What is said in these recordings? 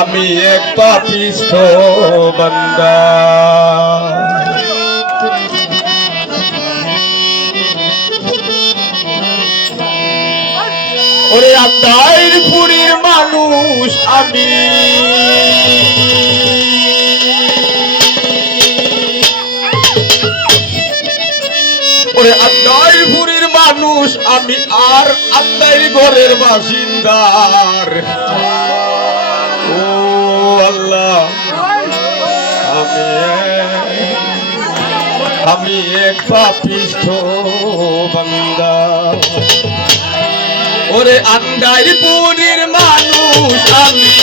আমি এক পাপিষ্ঠ বান্দা। ওরে আন্দাইর পুরীর মানুষ আমি, ওরে আন্দাইর পুরীর মানুষ আমি, আর আন্দাইর ঘরের বাসিন্দার। ও আল্লাহ, আমি এক পাপিষ্ঠ বান্দা। ওরে আন্দাইর পুরীর মানুষ আমি,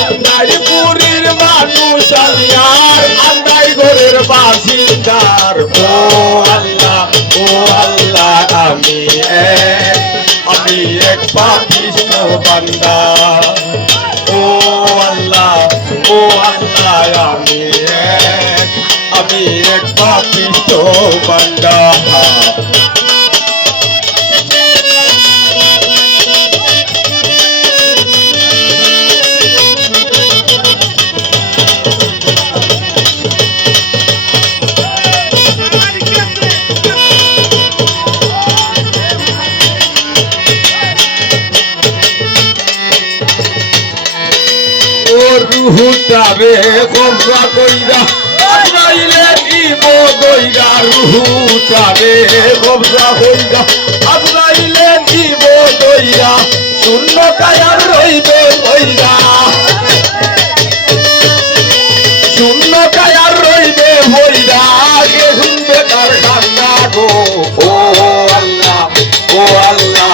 আন্দাইর পুরীর মানুষ আমি, আর আন্দাই ঘরের বাসিন্দার। ও আল্লাহ, ও আল্লাহ, আমি এক পাপিষ্ঠ বান্দা। ও আল্লাহ, ও আল্লাহ, আমি এক পাপিষ্ঠ বান্দা। রুহুটারে কবজা কইরা আজরাইলে দিব দইরা। রুহুটারে কবজা কইরা আজরাইলে দিব দইরা। শূন্য কায়ার রইবে বইরা, শূন্য কায়ার রইবে বইরা। কে শুনবে তার কান্না গো। ও আল্লাহ, ও আল্লাহ,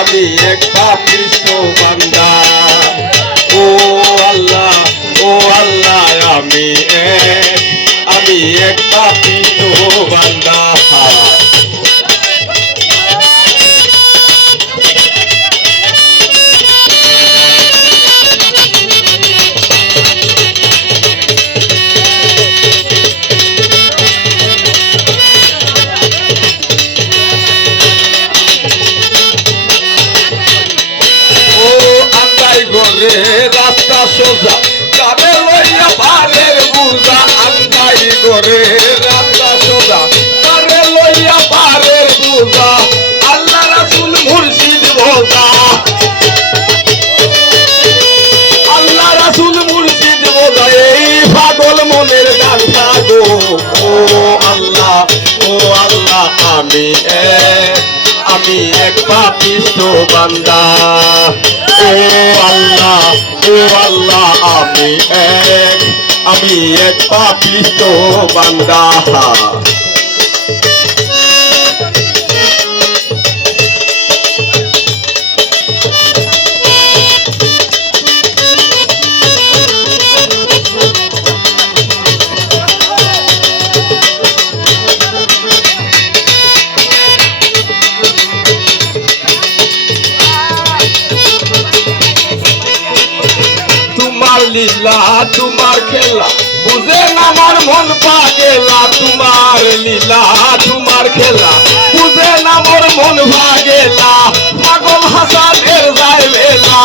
আমি এক পাপিষ্ঠ বান্দা। ও আল্লাহ, ও আল্লাহ, আমি এক পাপিষ্ঠ বান্দা। রাস্তা সোজা কাবে লইয়া পারের বুঝা। আন্দাই করে রাস্তা সোজা কাবে লইয়া পারের বুঝা। আল্লাহ রাসূল মুর্শিদ বোঝা, আল্লাহ রাসূল মুর্শিদ বোঝা। এই পাগল মনের গান্ধা গো। ও আল্লাহ, ও আল্লাহ, আমি এক পাপিষ্ঠ বান্দা। ও আল্লাহ, ও আল্লাহ, আমি এক পাপিষ্ঠ বান্দা। লীলা তোমার খেলা বুঝে না আমার মন পাগেলা। তোমার লীলা তোমার খেলা বুঝে না মোর মন ভাগেলা। পাগল হাসানের যায় বেলা,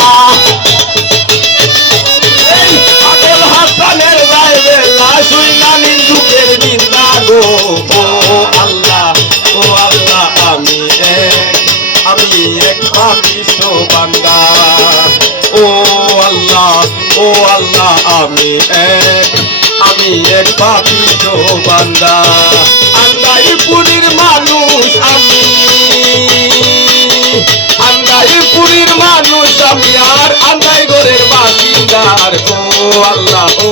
এই পাগল হাসানের যায় বেলা। শুই না নিন্দুকের নিন্দা গো। ও আল্লাহ, ও আল্লাহ, আমি এক পাপিষ্ঠ বান্দা। ও আল্লাহ, ও আল্লাহ, আমি এক পাপিষ্ঠ বান্দা। আন্দাই পুরীর মানুষ আমি, আন্দাই পুরীর মানুষ আমি, আর আন্দাই ঘরের বাসিন্দার। ও আল্লাহ, ও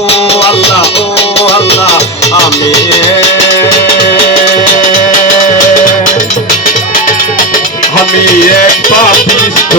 আল্লাহ, ও আল্লাহ, আমি এক পাপিষ্ঠ